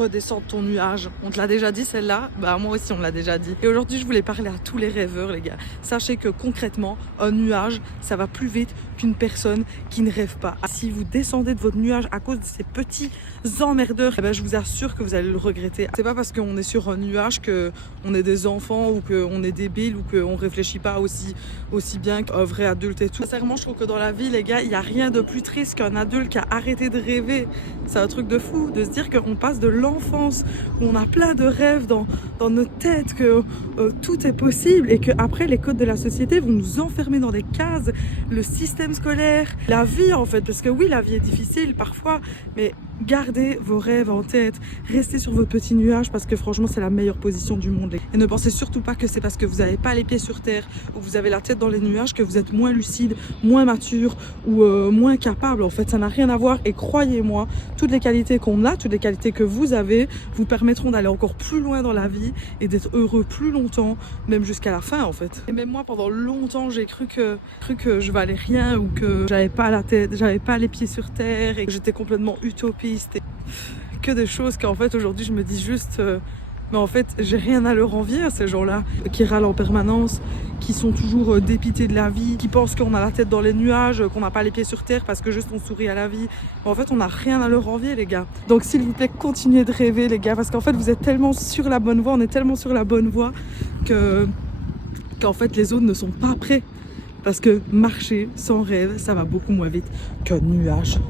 redescendre ton nuage. On te l'a déjà dit celle-là? Bah moi aussi on me l'a déjà dit. Et aujourd'hui je voulais parler à tous les rêveurs les gars. Sachez que concrètement un nuage ça va plus vite qu'une personne qui ne rêve pas. Si vous descendez de votre nuage à cause de ces petits emmerdeurs, eh ben, je vous assure que vous allez le regretter. C'est pas parce qu'on est sur un nuage que on est des enfants ou qu'on est débile ou qu'on réfléchit pas aussi bien qu'un vrai adulte et tout. Sincèrement je trouve que dans la vie les gars il n'y a rien de plus triste qu'un adulte qui a arrêté de rêver. C'est un truc de fou de se dire qu'on passe de l'enfance où on a plein de rêves dans notre tête, que tout est possible et que après les codes de la société vont nous enfermer dans des cases, le système scolaire, la vie en fait, parce que oui la vie est difficile parfois, mais gardez vos rêves en tête, restez sur vos petits nuages parce que franchement c'est la meilleure position du monde. Et ne pensez surtout pas que c'est parce que vous n'avez pas les pieds sur terre ou vous avez la tête dans les nuages que vous êtes moins lucide, moins mature ou moins capable. En fait ça n'a rien à voir et croyez-moi, toutes les qualités qu'on a, toutes les qualités que vous avez vous permettront d'aller encore plus loin dans la vie et d'être heureux plus longtemps, même jusqu'à la fin en fait. Et même moi pendant longtemps j'ai cru que je valais rien ou que j'avais pas la tête, j'avais pas les pieds sur terre et que j'étais complètement utopiste. Et que des choses qu'en fait aujourd'hui je me dis juste mais en fait j'ai rien à leur envier à ces gens-là qui râlent en permanence, qui sont toujours dépités de la vie, qui pensent qu'on a la tête dans les nuages, qu'on n'a pas les pieds sur terre parce que juste on sourit à la vie. Mais en fait on n'a rien à leur envier les gars. Donc s'il vous plaît continuez de rêver les gars, parce qu'en fait vous êtes tellement sur la bonne voie, on est tellement sur la bonne voie qu'en fait les autres ne sont pas prêts. Parce que marcher sans rêve ça va beaucoup moins vite qu'un nuage.